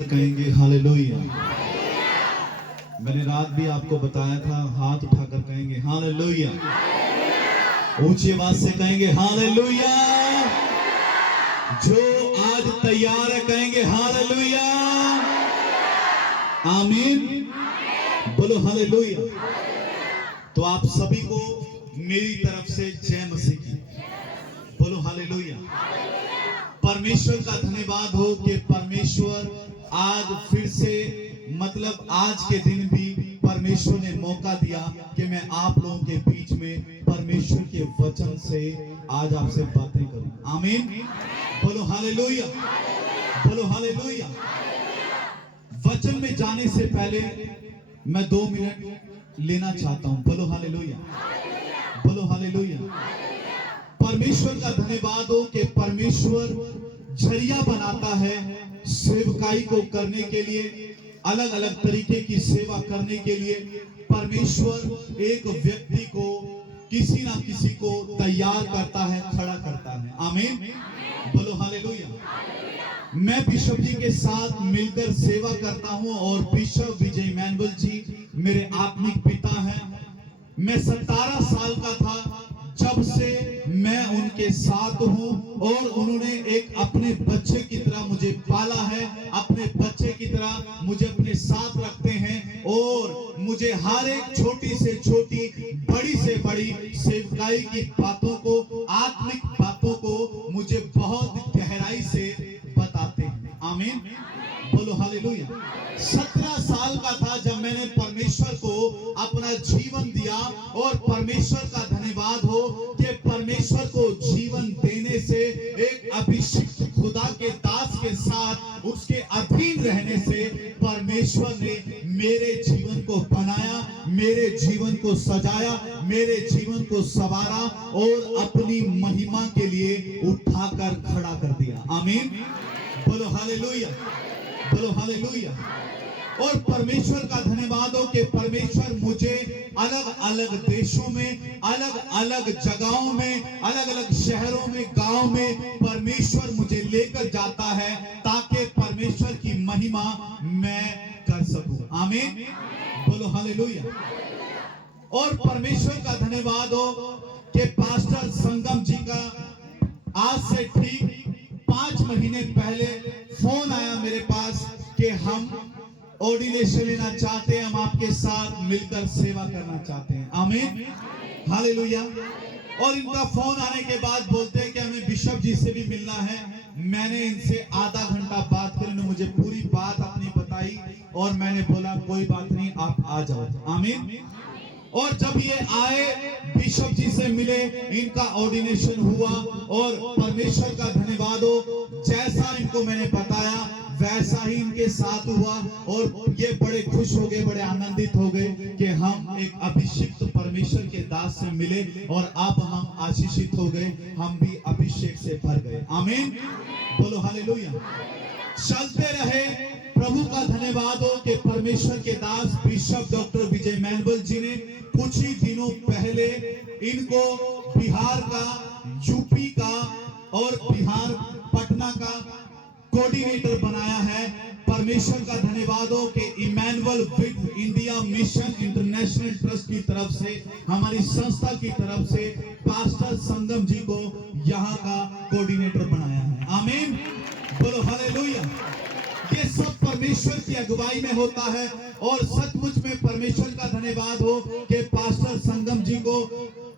कहेंगे हालेलुया। मैंने रात भी आपको बताया था, हाथ उठाकर कहेंगे हालेलुया। ऊंची आवाज से कहेंगे हालेलुया। जो आज तैयार है कहेंगे हालेलुया। आमीन, बोलो हालेलुया। तो आप सभी को मेरी तरफ से जय मसीह की, बोलो हालेलुया। परमेश्वर का धन्यवाद हो कि परमेश्वर आज फिर से मतलब आज के दिन भी परमेश्वर ने मौका दिया कि मैं आप लोगों के बीच में परमेश्वर के वचन से आज आपसे बातें करूं। आमीन, बोलो हालेलुया, बोलो हालेलुया। वचन में जाने से पहले मैं 2 मिनट लेना चाहता हूं। बोलो हालेलुया, बोलो हालेलुया। परमेश्वर का धन्यवाद हो कि परमेश्वर जरिया बनाता है सेवकाई को करने के लिए, अलग अलग तरीके की सेवा करने के लिए। परमेश्वर एक व्यक्ति को, किसी ना किसी को तैयार करता है, खड़ा करता है। आमीन, बोलो हालेलुया। मैं बिशप जी के साथ मिलकर सेवा करता हूं और बिशप विजय मैनुअल जी मेरे आत्मिक पिता हैं। मैं 17 साल का था जब से मैं उनके साथ हूं और उन्होंने एक अपने बच्चे की तरह मुझे पाला है, अपने बच्चे की तरह मुझे अपने साथ रखते हैं और मुझे हर एक छोटी से छोटी, बड़ी से बड़ी सेवकाई की बातों को, आत्मिक बातों को मुझे बहुत गहराई से बताते हैं। आमीन, बोलो हालेलुया। 17 साल का था जब मैंने परमेश्वर को अपना जीवन दिया और परमेश्वर का धन्यवाद हो कि परमेश्वर को जीवन देने से, एक अभिषिक्त खुदा के दास के साथ उसके अधीन रहने से परमेश्वर ने मेरे जीवन को बनाया, मेरे जीवन को सजाया, मेरे जीवन को संवारा और अपनी महिमा के लिए उठाकर खड़ा कर दिया। आमीन, बोलो हालेलुया, बोलो हालेलुया। और परमेश्वर का धन्यवाद हो कि परमेश्वर मुझे अलग अलग देशों में, अलग अलग जगहों में, अलग अलग शहरों में, गांव में परमेश्वर मुझे लेकर जाता है ताकि परमेश्वर की महिमा मैं कर सकूं। आमीन, बोलो हालेलुया। और परमेश्वर का धन्यवाद हो कि पास्टर संगम जी का आज से ठीक 5 महीने पहले फोन आया मेरे पास कि हम ऑर्डिनेशन लेना चाहते हैं, हम आपके साथ मिलकर सेवा करना चाहते हैं। आमीन, हालेलुया। और इनका फोन आने के बाद बोलते हैं कि हमें बिशप जी से भी मिलना है। मैंने इनसे आधा घंटा बात करी, उन्होंने मुझे पूरी बात अपनी बताई और मैंने बोला कोई बात नहीं, आप आ जाओ। आमीन। और जब ये आए, बिशप जी से मिले, इनका ऑर्डिनेशन हुआ और परमेश्वर का धन्यवाद हो, जैसा इनको मैंने बताया वैसा ही इनके साथ हुआ और ये बड़े खुश हो गए, बड़े आनंदित हो गए कि हम एक अभिषिक्त परमेश्वर के दास से मिले और अब हम आशीषित हो गए, हम भी अभिषेक से भर गए। आमीन, बोलो हालेलुया। चलते रहे, प्रभु का धन्यवाद हो कि परमेश्वर के दास बिशप डॉक्टर विजय मैनुअल जी ने कुछ ही दिनों पहले इनको बिहार का, यूपी का और बिहार पटना का कोऑर्डिनेटर बनाया है। परमेश्वर का धन्यवाद हो कि Emmanuel with India mission international trust की तरफ से, हमारी संस्था की तरफ से पास्टर संगम जी को यहाँ का कोऑर्डिनेटर बनाया है। आमीन, बोलो हालेलुया। ये सब परमेश्वर की अगुवाई में होता है और सचमुच में परमेश्वर का धन्यवाद हो कि पास्टर संगम जी को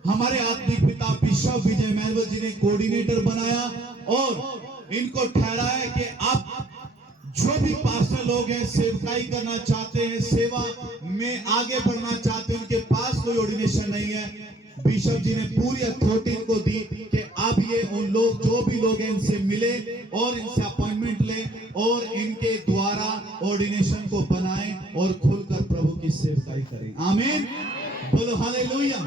हमारे आत्मिक पिता बिशप विजय मैनुअल जी ने कोऑर्डिनेटर बनाया और इनको ठहराया कि आप जो भी पास्टर लोग हैं, सेवकाई करना चाहते हैं, सेवा में आगे बढ़ना चाहते हैं, उनके पास कोई ऑर्डिनेशन नहीं है, बिशप जी ने पूरी अथॉरिटी इनको दी कि आप ये उन लोग, जो भी लोग हैं, इनसे मिले और इनसे अपॉइंटमेंट ले और इनके द्वारा ऑर्डिनेशन को बनाएं और खुलकर प्रभु की सेवकाई करें। आमीन, बोलो हालेलुया।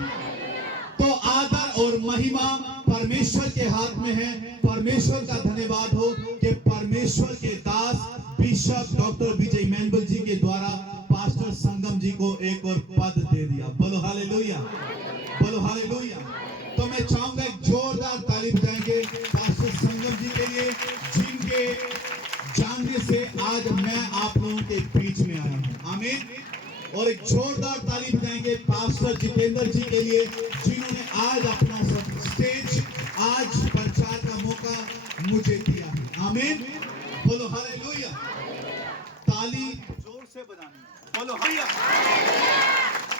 तो आदर और महिमा परमेश्वर के हाथ में है। परमेश्वर का धन्यवाद हो कि परमेश्वर के दास बिशप डॉक्टर विजय मैनुअल जी के द्वारा पास्टर संगम जी को एक और पद दे दिया। बोलो हालेलुया, बोलो हालेलुया। तो मैं चाहूंगा एक जोरदार ताली बजाएंगे पास्टर संगम जी के लिए, जिनके जानने से आज मैं मैं आप लोगों के बीच में आया हूं। आमीन। और एक जोरदार ताली बजाएंगे पास्टर जितेंद्र जी के लिए, जिन्होंने आज अपना स्टेज, आज प्रचार का मौका मुझे दिया है। आमीन। बोलो हालेलुया। ताली जोर से बजानी है। बोलो हालेलुया।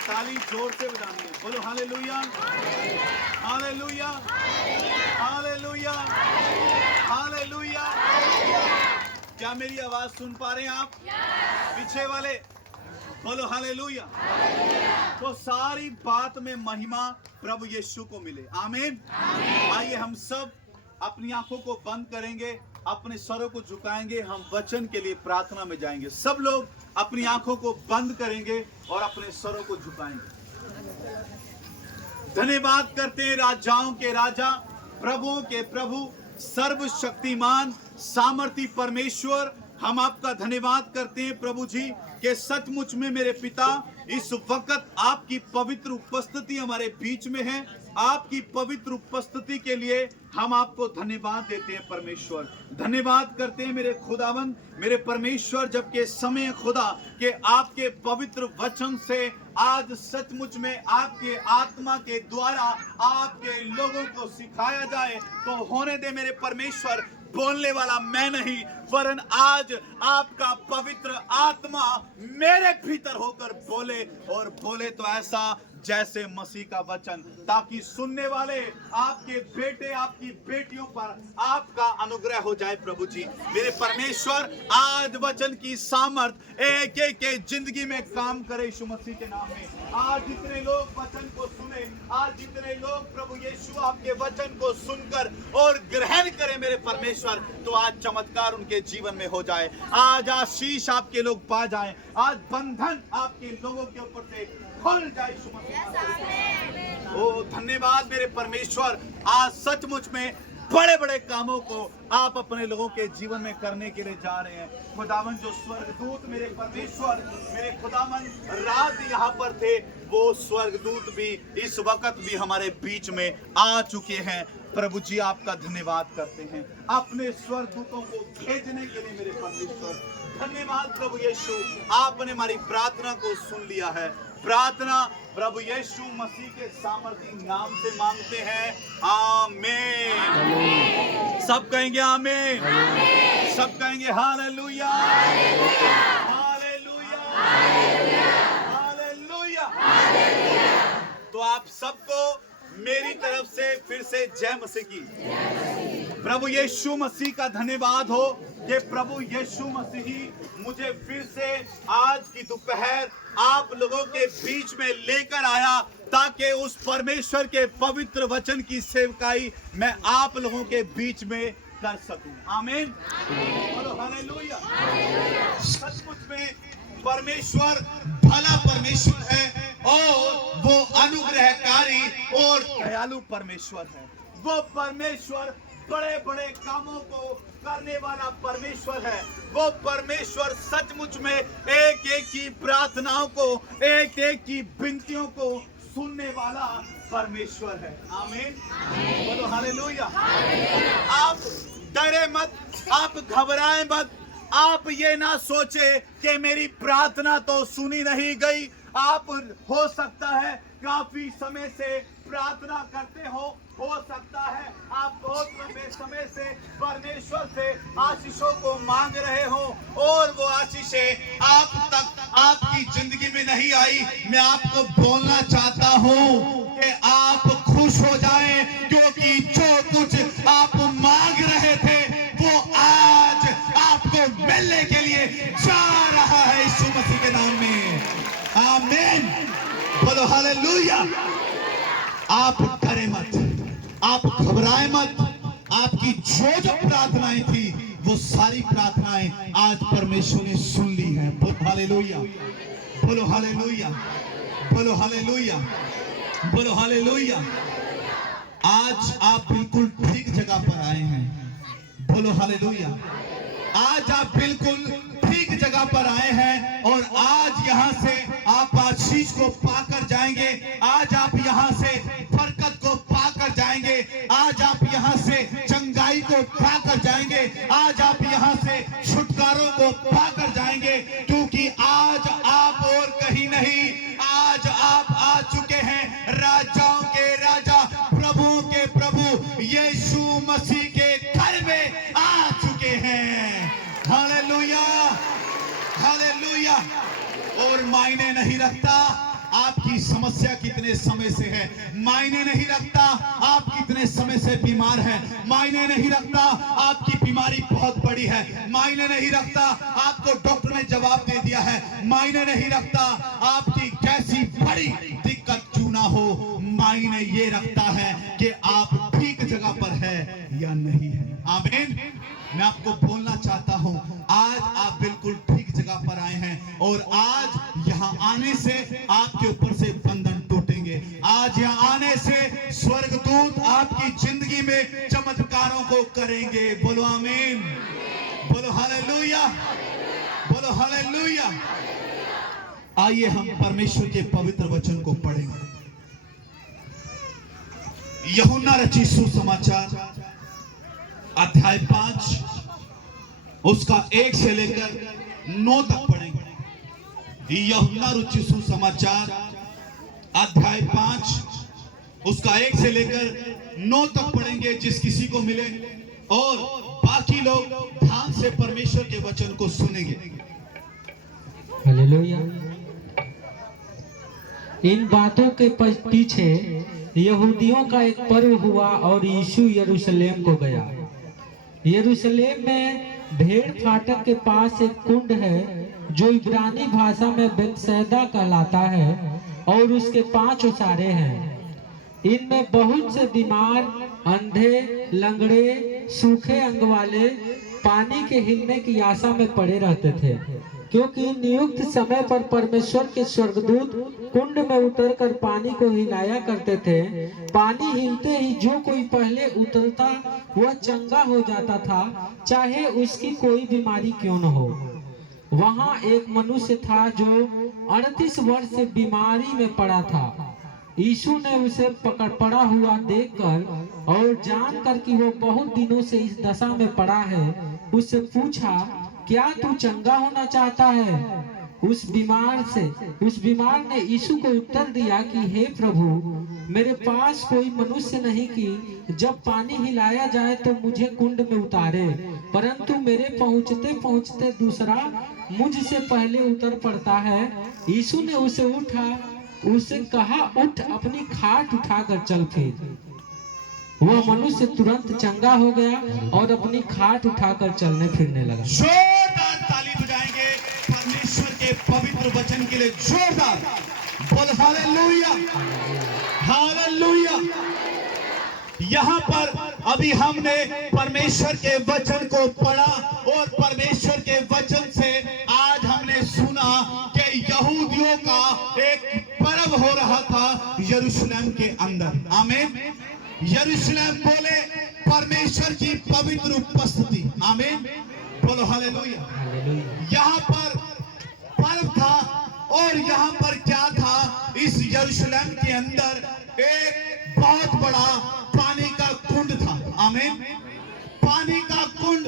ताली जोर से बजानी है। बोलो हालेलुया, हालेलुया, हालेलुया, हालेलुया। क्या मेरी आवाज सुन पा रहे हैं आप? पीछे वाले बोलो हालेलुया। तो सारी बात में महिमा प्रभु यीशु को मिले। आमीन। आइए हम सब अपनी आंखों को बंद करेंगे, अपने सरों को झुकाएंगे, हम वचन के लिए प्रार्थना में जाएंगे। सब लोग अपनी आंखों को बंद करेंगे और अपने सरों को झुकाएंगे। धन्यवाद करते हैं राजाओं के राजा, प्रभुओं के प्रभु, सर्वशक्तिमान सामर्थी परमेश्वर। हम आपका धन्यवाद करते हैं प्रभु जी कि सचमुच में मेरे पिता इस वक्त आपकी पवित्र उपस्थिति हमारे बीच में है। आपकी पवित्र उपस्थिति के लिए हम आपको धन्यवाद देते हैं परमेश्वर। धन्यवाद करते हैं मेरे खुदावंद, मेरे परमेश्वर, जबकि समय खुदा के आपके पवित्र वचन से आज सचमुच में आपके आत्मा के द्वारा आपके लोगों को सिखाया जाए तो होने दे मेरे परमेश्वर। बोलने वाला मैं नहीं, वरन आज आपका पवित्र आत्मा मेरे भीतर होकर बोले, और बोले तो ऐसा जैसे मसीह का वचन, ताकि सुनने वाले आपके बेटे आपकी बेटियों पर आपका अनुग्रह हो जाए। प्रभु जी मेरे परमेश्वर, आज वचन की सामर्थ एक एक के जिंदगी में काम करे यीशु मसीह के नाम में। आज जितने लोग वचन को सुने, आज जितने लोग प्रभु यीशु आपके वचन को सुनकर और ग्रहण करें मेरे परमेश्वर, तो आज चमत्कार उनके जीवन में हो जाए। आज आशीष आपके लोग पा जाएं, आज बंधन आपके लोगों के ऊपर से खुल जाए यीशु मसीह। ओ धन्यवाद मेरे परमेश्वर, आज सचमुच में बड़े बड़े कामों को आप अपने लोगों के जीवन में करने के लिए जा रहे हैं। खुदावन जो स्वर्गदूत मेरे परमेश्वर, मेरे खुदावन रात यहाँ पर थे, वो स्वर्गदूत भी इस वक्त भी हमारे बीच में आ चुके हैं। प्रभु जी आपका धन्यवाद करते हैं अपने स्वर्गदूतों को भेजने के लिए मेरे परमेश्वर। धन्यवाद प्रभु यीशु, आपने हमारी प्रार्थना को सुन लिया है। प्रार्थना प्रभु यीशु मसीह के सामर्थी नाम से मांगते हैं, आमीन। सब कहेंगे आमीन, सब कहेंगे हालेलुया, हालेलुया, हालेलुया। तो आप सबको मेरी तरफ से फिर से जय मसीह की। प्रभु यीशु मसीह का धन्यवाद हो कि प्रभु यीशु मसीह मुझे फिर से आज की दोपहर आप लोगों के बीच में लेकर आया, ताकि उस परमेश्वर के पवित्र वचन की सेवकाई मैं आप लोगों के बीच में कर सकूं। आमीन। बोलो हालेलुया। सचमुच में परमेश्वर भला परमेश्वर है और वो अनुग्रहकारी और दयालु परमेश्वर है। वो परमेश्वर बड़े बड़े कामों को करने वाला परमेश्वर है। वो परमेश्वर सचमुच में एक एक की प्रार्थनाओं को, एक एक की विनतियों को सुनने वाला परमेश्वर है। आमीन। बोलो हालेलुया। आप डरे मत, आप घबराएं मत, आप ये ना सोचे कि मेरी प्रार्थना तो सुनी नहीं गई। आप हो सकता है काफी समय से प्रार्थना करते हो सकता है आप बहुत लंबे समय से परमेश्वर से आशीषों को मांग रहे हो और वो आशीषें आप तक आपकी जिंदगी में नहीं आई। मैं आपको बोलना चाहता हूँ कि आप खुश हो जाएं, क्योंकि जो कुछ आप मांग रहे थे वो आज आपको मिलने के लिए जा रहा है यीशु मसीह के नाम में। आमीन। बोलो हालेलुया। आप डरे मत, आप घबराए मत। आपकी जो प्रार्थनाएं थी वो सारी प्रार्थनाएं आज परमेश्वर ने सुन ली हैं। बोलो हालेलुया, बोलो हालेलुया, बोलो हालेलुया, बोलो हालेलुया। आज आप बिल्कुल ठीक जगह पर आए हैं। बोलो हालेलुया। आज आप बिल्कुल ठीक जगह पर आए हैं और आज यहाँ से आप आशीष को पाकर जाएंगे। आज आप यहाँ से बरकत को पाकर जाएंगे। आज आप यहाँ से चंगाई को पाकर जाएंगे। आज आप यहाँ से छुटकारों को पाकर जाएंगे। मायने नहीं रखता आपकी समस्या कितने समय से है, मायने नहीं रखता आप कितने समय से बीमार हैं, मायने नहीं रखता आपकी बीमारी बहुत बड़ी है, मायने नहीं रखता आपको डॉक्टर ने जवाब दे दिया है, मायने नहीं रखता आपकी कैसी बड़ी दिक्कत क्यों ना हो, मायने ये रखता है कि आप ठीक जगह पर है या नहीं है। आमीन। मैं आपको बोलना चाहता हूं, आज आप बिल्कुल ठीक जगह पर आए हैं और आज यहां आने से आपके ऊपर से बंधन टूटेंगे। आज यहां आने से स्वर्गदूत आपकी जिंदगी में चमत्कारों को करेंगे। बोलो आमीन, बोलो हालेलुया, बोलो हालेलुया। आइए हम परमेश्वर के पवित्र वचन को पढ़ेंगे। यूहन्ना रचित सुसमाचार अध्याय 5 उसका 1 से लेकर 9 तक पढ़ेंगे। यूहन्ना रचित सुसमाचार अध्याय 5 उसका 1 से लेकर 9 तक पढ़ेंगे। जिस किसी को मिले और बाकी लोग ध्यान से परमेश्वर के वचन को सुनेंगे। हालेलुया। इन बातों के पीछे यहूदियों का एक पर्व हुआ और यीशु यरूशलेम को गया। यरूशलेम में भेड़ फाटक के पास एक कुंड है जो इब्रानी भाषा में बेतसैदा कहलाता है और उसके 5 ओसारे हैं। इनमें बहुत से बीमार, अंधे, लंगड़े, सूखे अंग वाले पानी के हिलने की आशा में पड़े रहते थे, क्योंकि नियुक्त समय पर परमेश्वर के स्वर्गदूत कुंड में उतरकर पानी को हिलाया करते थे। पानी हिलते ही जो कोई पहले उतरता वह चंगा हो जाता था, चाहे उसकी कोई बीमारी क्यों न हो। वहां एक मनुष्य था जो 38 वर्ष से बीमारी में पड़ा था। यीशु ने उसे पड़ा हुआ देखकर और जानकर कि वो बहुत दिनों से इस दशा में पड़ा है, उससे पूछा, क्या तू चंगा होना चाहता है? उस बीमार ने यीशु को उत्तर दिया कि हे प्रभु, मेरे पास कोई मनुष्य नहीं कि जब पानी हिलाया जाए तो मुझे कुंड में उतारे, परंतु मेरे पहुंचते पहुंचते दूसरा मुझसे पहले उतर पड़ता है। यीशु ने उसे कहा, उठ, अपनी खाट उठाकर चल फिर। वह मनुष्य तुरंत चंगा हो गया और अपनी खाट उठाकर चलने फिरने लगा। जोरदार ताली बजाएंगे परमेश्वर के पवित्र वचन के लिए, जोरदार बोल हालेलुया, हालेलुया। यहाँ पर अभी हमने परमेश्वर के वचन को पढ़ा और परमेश्वर के वचन से आज हमने सुना कि यहूदियों का एक पर्व हो रहा था यरूशलेम के अंदर। आमीन। यरूशलेम बोले परमेश्वर की पवित्र उपस्थिति। आमीन, बोलो हालेलुया। यहाँ पर पर्व था और यहाँ पर क्या था, इस यरूशलेम के अंदर एक बहुत बड़ा पानी का कुंड था। आमीन। पानी का कुंड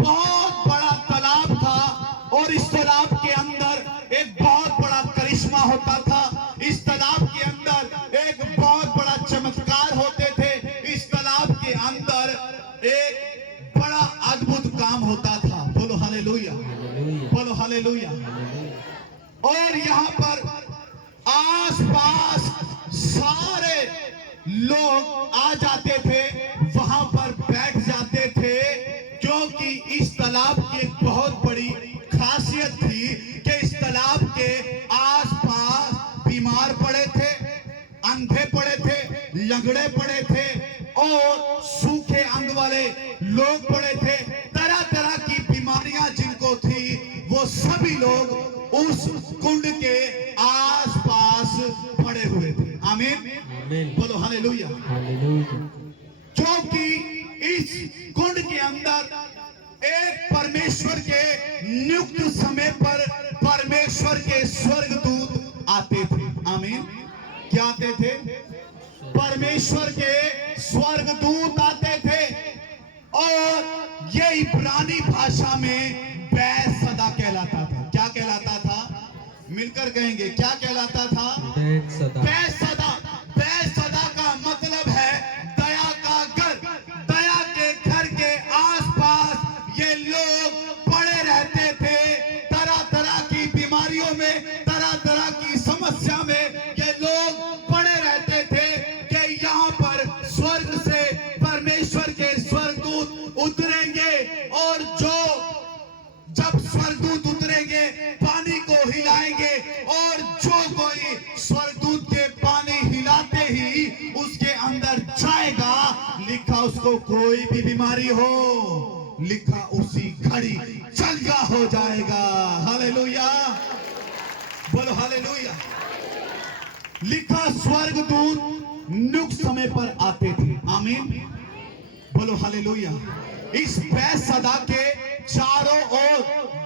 बहुत बड़ा तालाब था और इस तालाब के अंदर एक बहुत बड़ा करिश्मा होता था। इस तालाब के अंदर एक बहुत बड़ा चमत्कार होते थे। इस तालाब के अंदर एक बड़ा अद्भुत काम होता था। बोलो हालेलुया, बोलो हालेलुया। और यहाँ पर आसपास सारे लोग आ जाते थे, वहां पर बैठ जाते थे, क्योंकि इस तालाब की एक बहुत बड़ी खासियत थी कि इस तालाब के आसपास बीमार पड़े थे, अंधे पड़े थे, लंगड़े पड़े थे और सूखे अंग वाले लोग पड़े थे। तरह तरह की बीमारियां जिनको थी वो सभी लोग उस कुंड के आसपास पड़े हुए थे। आमीन, बोलो हालेलुया। क्योंकि इस कुंड के अंदर एक परमेश्वर के नियुक्त समय पर परमेश्वर के स्वर्गदूत आते थे। आमीन। क्या आते थे? परमेश्वर के स्वर्गदूत आते थे और ये इब्रानी भाषा में बेसदा कहलाता था। क्या कहलाता था? मिलकर कहेंगे, क्या कहलाता था? बेसदा। बेसदा का मतलब है दया का घर। दया के घर के आसपास ये लोग पड़े रहते थे, तरह तरह की बीमारियों में, तरह उसको कोई भी बीमारी हो, लिखा उसी घड़ी चंगा हो जाएगा। हालेलुया, बोलो हालेलुया। लिखा स्वर्गदूत नियुक्त समय पर आते थे। आमीन, बोलो हालेलुया। इस बैतसैदा के चारों ओर,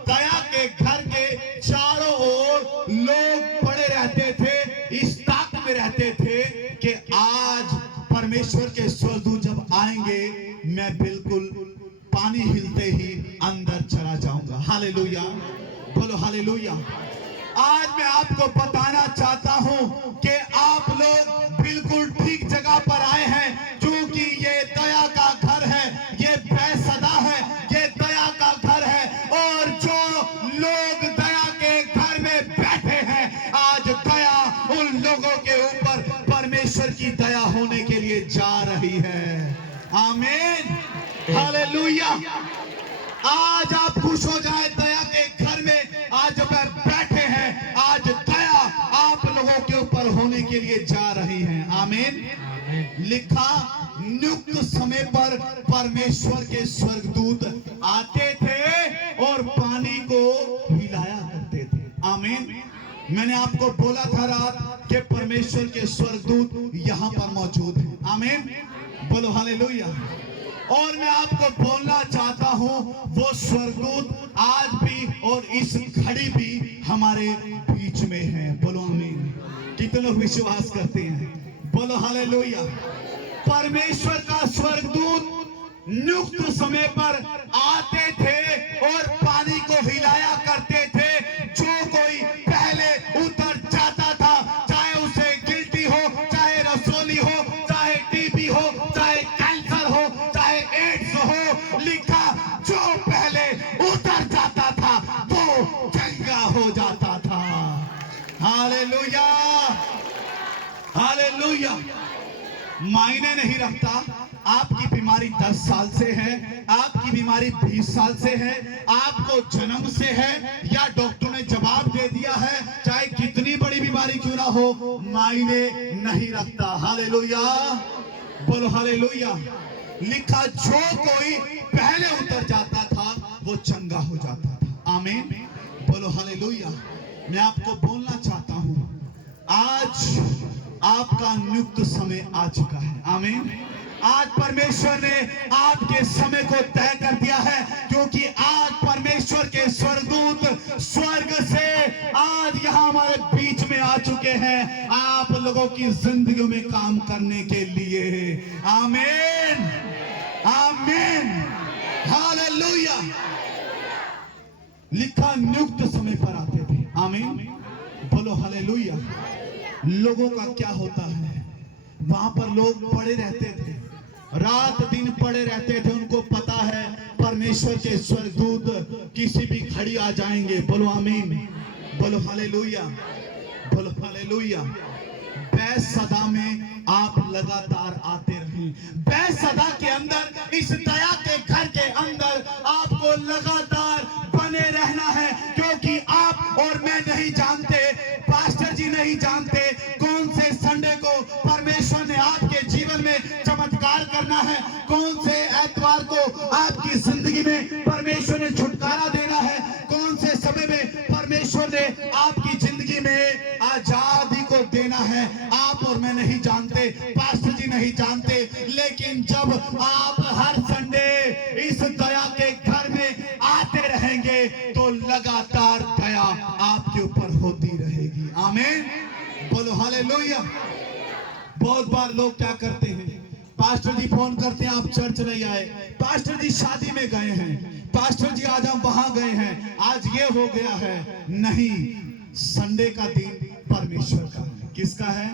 दया के घर के चारों ओर लोग पड़े रहते थे, इस ताक में रहते थे कि आज परमेश्वर के स्वर्गदूत जब आएंगे, मैं बिल्कुल पानी हिलते ही अंदर चला जाऊंगा। हालेलुया, बोलो हालेलुया। आज मैं आपको बताना चाहता हूं कि आप लोग बिल्कुल ठीक जगह पर आए हैं, क्योंकि ये दया का घर है, ये बैतसैदा है, ये दया का घर है। और जो लोग दया के घर में बैठे हैं, आज दया उन लोगों के ऊपर परमेश्वर की दया होने के लिए जा रही है। आमीन, हालेलुया। आज आप खुश हो जाए, दया के घर में आज बैठे हैं, आज दया आप लोगों के ऊपर होने के लिए जा रही है। आमीन। लिखा नियुक्त समय पर परमेश्वर के स्वर्गदूत आते थे और पानी को हिलाया करते थे। आमीन। मैंने आपको बोला था रात कि परमेश्वर के स्वर्गदूत यहां पर मौजूद हैं। आमीन, बोलो हालेलुया। और मैं आपको बोलना चाहता हूं, वो स्वर्गदूत आज भी और इस घड़ी भी हमारे बीच में है। बोलो आमीन। कितने लोग विश्वास करते हैं? बोलो हालेलुया। परमेश्वर का स्वर्गदूत नियुक्त समय पर आते थे और पानी को हिलाया करते थे। जो कोई पहले उतर जाता था, चाहे उसे गिल्टी हो, चाहे रसोली हो, चाहे टीबी हो, चाहे कैंसर हो, चाहे एड्स हो, लिखा जो पहले उतर जाता था वो चंगा हो जाता था। Hallelujah, hallelujah. मायने नहीं रखता आपकी बीमारी 10 साल से है, आपकी बीमारी 20 साल से है, आपको जन्म से है, या डॉक्टर ने जवाब दे दिया है, चाहे कितनी बड़ी बीमारी क्यों ना हो, मायने नहीं रखता। हालेलुया, बोलो हालेलुया। लिखा जो कोई पहले उतर जाता था वो चंगा हो जाता था। आमीन, बोलो हालेलुया। मैं आपको बोलना चाहता हूं, आज आपका नियुक्त समय आ चुका है। आमीन। आज परमेश्वर ने आपके समय को तय कर दिया है, क्योंकि आज परमेश्वर के स्वर्गदूत स्वर्ग से आज यहाँ हमारे बीच में आ चुके हैं, आप लोगों की जिंदगी में काम करने के लिए। आमीन, आमीन, हालेलुया। लिखा नियुक्त समय पर आते थे। आमीन, बोलो हालेलुया। लोगों का क्या होता है, वहां पर लोग पड़े रहते थे, रात दिन पड़े रहते थे। उनको पता है परमेश्वर के स्वर्गदूत किसी भी घड़ी आ जाएंगे। बोलो आमीन, बोलो हालेलुया, बोलो हालेलुया। बैतसैदा में आप लगातार आते रहें। बैतसैदा के अंदर, इस दया के घर के अंदर आपको लगातार बने रहना है, क्योंकि आप और मैं नहीं जानते, पास्टर जी नहीं जानते कौन से संडे को परमेश्वर ने आपके जीवन में चमत्कार करना है, कौन से एतवार को आपकी जिंदगी में परमेश्वर ने छुटकारा देना है, कौन से समय में परमेश्वर ने आपकी जिंदगी में आजादी को देना है। आप और मैं नहीं जानते, पास्टर जी नहीं जानते, लेकिन जब आप हर संडे इस दया के घर में आते रहेंगे तो लगातार दया आपके ऊपर होती रहेगी। आमीन, बोलो हालेलुया। बहुत बार लोग क्या करते हैं, पास्टर जी फोन करते हैं, आप चर्च नहीं आए, पास्टर जी शादी में गए हैं, पास्टर जी आज हम वहां गए हैं, आज ये हो गया है। नहीं, संडे का दिन परमेश्वर का है। किसका है?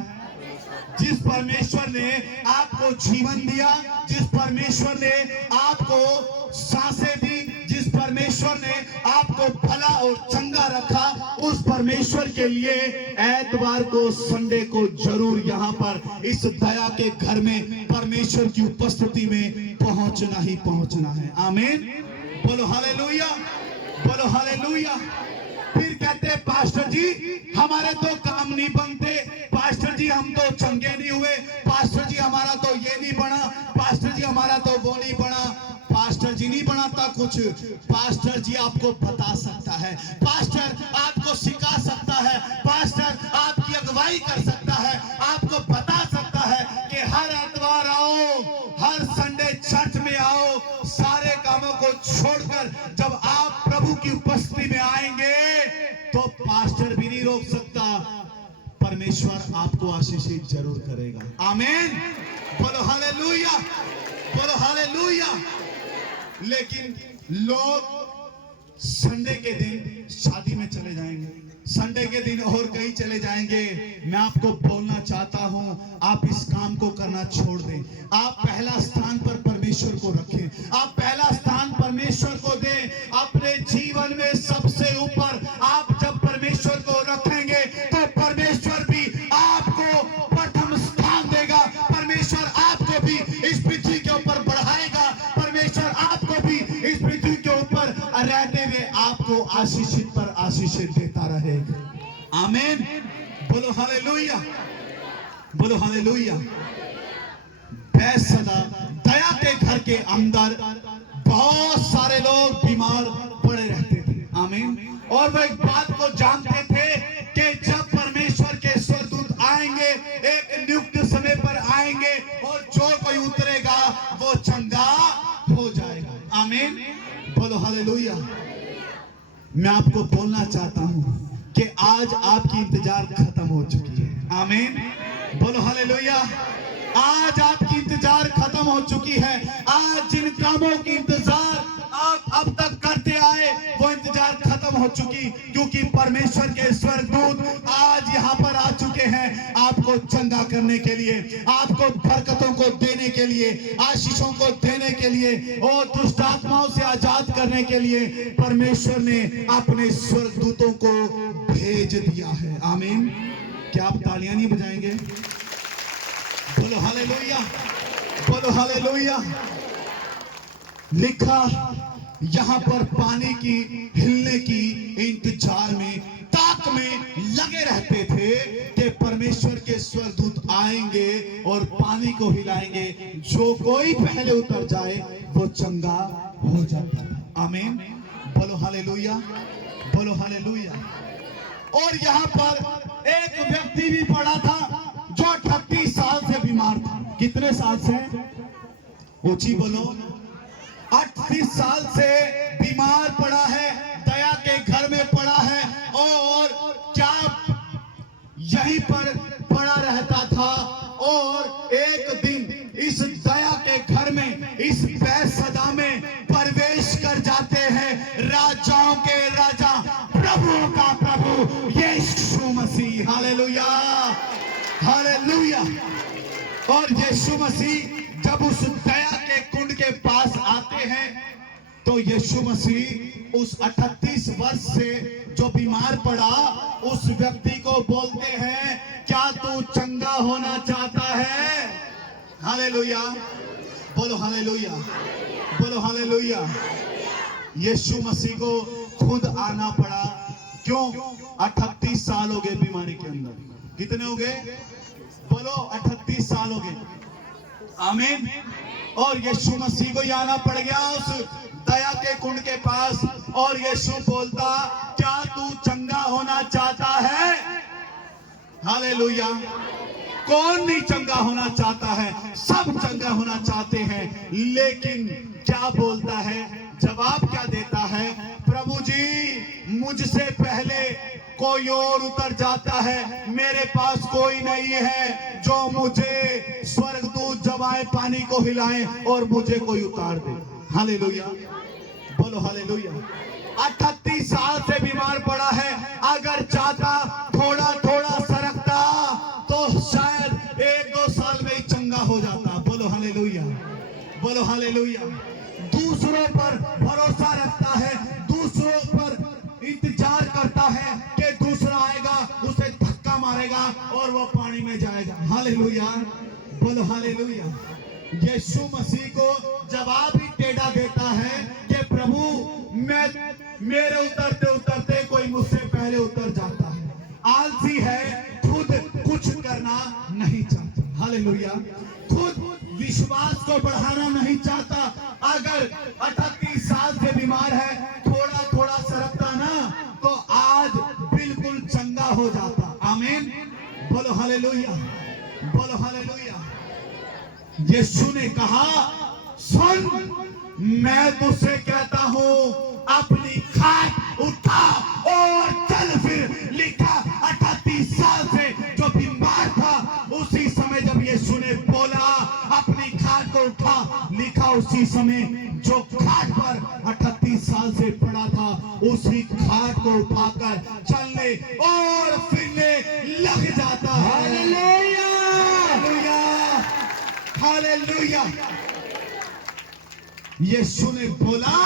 जिस परमेश्वर ने आपको जीवन दिया, जिस परमेश्वर ने आपको सांसें दी, जिस परमेश्वर ने आपको भला और चंगा रखा, उस परमेश्वर के लिए एतवार को, संडे को जरूर यहाँ पर इस दया के घर में परमेश्वर की उपस्थिति में पहुंचना ही पहुंचना है। आमीन, बोलो हालेलुया, बोलो हालेलुया। फिर कहते हैं पास्टर जी हमारे तो काम नहीं बनते, पास्टर जी हम तो चंगे नहीं हुए, पास्टर जी हमारा तो ये नहीं बना, पास्टर जी हमारा तो वो नहीं बना, पास्टर जी नहीं बनाता कुछ, पास्टर जी आपको बता सकता है, पास्टर आपको सिखा सकता है, पास्टर आपकी अगुवाई कर सकता है, आपको बता सकता है कि हर एतवार आओ, हर संडे चर्च में आओ, सारे कामों को छोड़कर जब आप प्रभु की उपस्थिति में आएंगे तो पास्टर भी नहीं रोक सकता, परमेश्वर आपको आशीषित जरूर करेगा। आमीन, बोलो हालेलुया, बोलो हालेलुया। लेकिन लोग संडे के दिन शादी में चले जाएंगे, संडे के दिन और कहीं चले जाएंगे। मैं आपको बोलना चाहता हूं, आप इस काम को करना छोड़ दें। आप पहला स्थान पर परमेश्वर को रखें, आप पहला स्थान परमेश्वर को दें अपने जीवन में सबसे ऊपर। आप जब परमेश्वर को रखेंगे तो परमेश्वर भी आपको प्रथम स्थान देगा, परमेश्वर आपको भी इस पृथ्वी के ऊपर बढ़ाएगा, परमेश्वर आपको भी इस पृथ्वी के ऊपर रहते हुए आपको आशीषित पर आशीषित देता रहेगा। आमीन, बोलो हालेलुया, बोलो हालेलुया। बैतसैदा दया के घर के अंदर बहुत सारे लोग बीमार पड़े रहते थे। आमीन। और वो एक बात को जानते थे कि जब परमेश्वर के स्वर्गदूत आएंगे, एक नियुक्त समय पर आएंगे और जो कोई उतरेगा वो चंगा हो जाएगा। आमीन, बोलो हालेलुया। मैं आपको बोलना चाहता हूं कि आज आपकी इंतजार खत्म हो चुकी है। आमीन, बोलो हालेलुया। आज आपकी इंतजार खत्म हो चुकी है। आज जिन कामों की इंतजार आप अब तक करते आए वो इंतजार खत्म हो चुकी, क्योंकि परमेश्वर के स्वर्गदूत आज यहाँ पर आ चुके हैं आपको चंगा करने के लिए, आपको बरकतों को देने के लिए, आशीषों को देने के लिए और दुष्ट आत्माओं से आजाद करने के लिए परमेश्वर ने अपने स्वर्गदूतों को भेज दिया है। आमीन। क्या आप तालियां नहीं बजाएंगे? बोलो हालेलुया, बोलो हालेलुया। लिखा यहाँ पर पानी की हिलने की इंतजार में, ताक में लगे रहते थे कि परमेश्वर के स्वर्गदूत आएंगे और पानी को हिलाएंगे। जो कोई पहले उतर जाए वो चंगा हो जाता है। आमीन, बोलो हालेलुया, बोलो हालेलुया। और यहाँ पर एक व्यक्ति भी पड़ा था जो 38 साल से बीमार था। कितने साल से? ऊंची बोलो। 38 साल से बीमार पड़ा है, दया के घर में पड़ा है और क्या यहीं पर पड़ा रहता था। और एक दिन इस दया के घर में, इस बैतसैदा में प्रवेश कर जाते हैं राजाओं के राजा, प्रभुओं का प्रभु यीशु मसीह। Hallelujah, hallelujah. और यीशु मसीह जब उस दया के कुंड के पास आते हैं तो यीशु मसीह उस 38 वर्ष से जो बीमार पड़ा उस व्यक्ति को बोलते हैं, क्या तू चंगा होना चाहता है? हालेलुया, बोलो हालेलुया, बोलो हालेलुया। यीशु मसीह को खुद आना पड़ा। क्यों? 38 साल हो गए बीमारी के अंदर। कितने हो गए? बोलो 38 साल हो गए। आमीन। और यीशु मसीह को आना पड़ गया उस दया के कुंड के पास और यीशु बोलता, क्या तू चंगा होना चाहता है? हालेलुया। कौन नहीं चंगा होना चाहता है? सब चंगा होना चाहते हैं। लेकिन क्या बोलता है? जवाब क्या देता है? प्रभु जी, मुझसे पहले कोई और उतर जाता है, मेरे पास कोई नहीं है जो मुझे स्वर्गदूत जब आए पानी को हिलाए और मुझे कोई उतार दे। हालेलुया, बोलो हालेलुया। 38 साल से बीमार पड़ा है। अगर चाहता थोड़ा थोड़ा सरकता तो शायद 1-2 साल में ही चंगा हो जाता। बोलो हालेलुया, बोलो हालेलुया। दूसरों पर भरोसा रखता है, दूसरों पर इंतजार करता है कि दूसरा आएगा, उसे धक्का मारेगा और वो पानी में जाएगा। हालेलुया, बोलो हालेलुया। यीशु मसीह को जवाब ही टेढ़ा देता है कि प्रभु, मेरे उतरते उतरते कोई मुझसे पहले उतर जाता है, आलसी है, खुद कुछ करना नहीं चाहता। हालेलुया। खुद विश्वास को बढ़ाना नहीं चाहता। अगर 38 साल से बीमार है, थोड़ा थोड़ा सरकता ना तो आज बिल्कुल चंगा हो जाता। आमीन। बोलो हालेलुया, बोलो हालेलुया। यीशु ने कहा, सुन, मैं तुझसे कहता हूं, अपनी खाट उठा और चल फिर। लिखा 38 साल से जो बीमार था, उसी समय जब यीशु ने बोला अपनी खाट को उठा, लिखा उसी समय जो खाट पर 38 साल से पड़ा था, उसी खाट को उठाकर चलने और फिरने लग जाता है। Hallelujah, hallelujah, hallelujah. यीशु ने बोला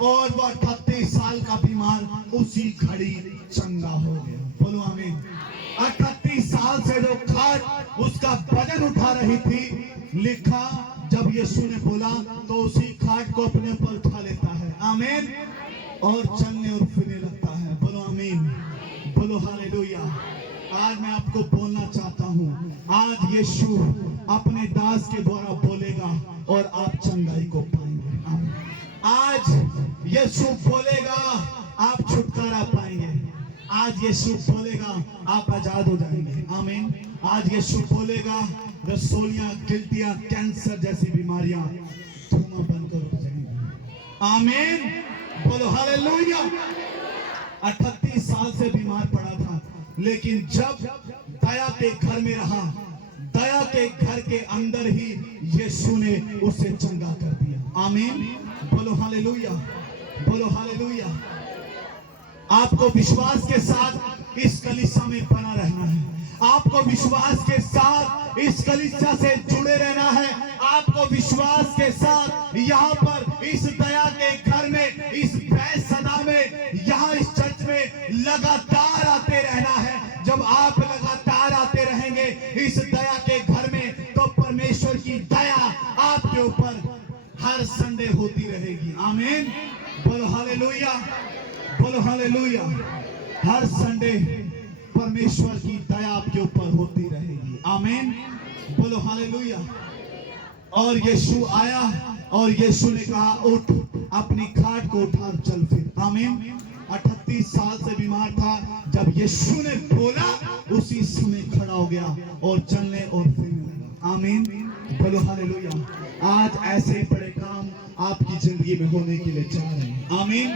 और वह 38 साल का बीमार उसी घड़ी चंगा हो गया। बोलो आमीन। 38 साल से जो खाट उसका वजन उठा रही थी, लिखा जब यीशु ने बोला तो उसी खाट को अपने पर उठा लेता है। आमीन। और चलने और फिरने लगता है। बोलो आमीन, बोलो हालेलुया। आज मैं आपको बोलना चाहता हूं, आज यीशु अपने दास के द्वारा बोलेगा और आप चंगाई को पाएंगे। आमीन। आज यीशु बोलेगा, आप छुटकारा पाएंगे। आज यीशु बोलेगा, आप आजाद हो जाएंगे। आमीन। आज यीशु बोलेगा, रसोलियां, गिल्टियां, कैंसर जैसी बीमारियां धुआं बनकर उठ जाएंगी। आमीन। बोलो हालेलुया। 38 साल से बीमार पड़ा था, लेकिन जब दया के घर में रहा, दया के घर के अंदर ही यीशु ने उसे चंगा कर दिया। आमीन। बोलो हालेलुया, बोलो हालेलुया। आपको विश्वास के साथ इस कलीसिया में बना रहना है। आपको विश्वास के साथ इस कलीसिया से जुड़े रहना है। आपको विश्वास के साथ यहाँ पर इस दया के घर में, इस बैसदा में, यहाँ इस चर्च में लगातार आते रहना है। जब आप लगातार आते रहेंगे इस दया के घर में, तो परमेश्वर की दया आपके ऊपर हर संडे होती रहेगी। आमीन। बोलो हालेलुया, बोलो हालेलुया। हर संडे परमेश्वर की दया आपके ऊपर होती रहेगी। आमीन। बोलो हालेलुया। और यीशु आया और यीशु ने कहा, उठ, अपनी खाट को उठा चल फिर। आमीन। 38 साल से बीमार था, जब यीशु ने बोला उसी समय खड़ा हो गया और चलने और फिरने लगा। आमीन। बोलो हालेलुया। आज ऐसे बड़े काम आपकी जिंदगी में होने के लिए जा रहे हैं। आमीन।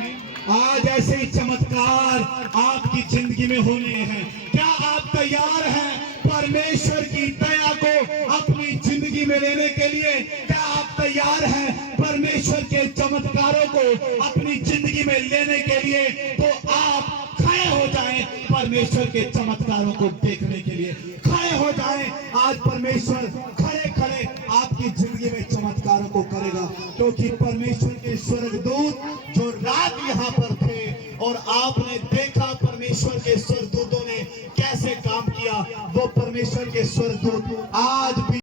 आज ऐसे ही चमत्कार आपकी जिंदगी में होने हैं। क्या आप तैयार हैं परमेश्वर की दया को अपनी जिंदगी में लेने के लिए? क्या आप तैयार हैं परमेश्वर के चमत्कारों को अपनी जिंदगी में लेने के लिए? तो आप खड़े हो जाएं परमेश्वर के चमत्कारों को देखने के लिए। खड़े हो जाएं। आज परमेश्वर खड़े खड़े आपकी जिंदगी में चमत्कारों को करेगा, क्योंकि परमेश्वर के स्वर्गदूत जो रात यहाँ पर थे और आपने देखा परमेश्वर के स्वर्गदूतों ने कैसे काम किया, वो परमेश्वर के स्वर्गदूत आज भी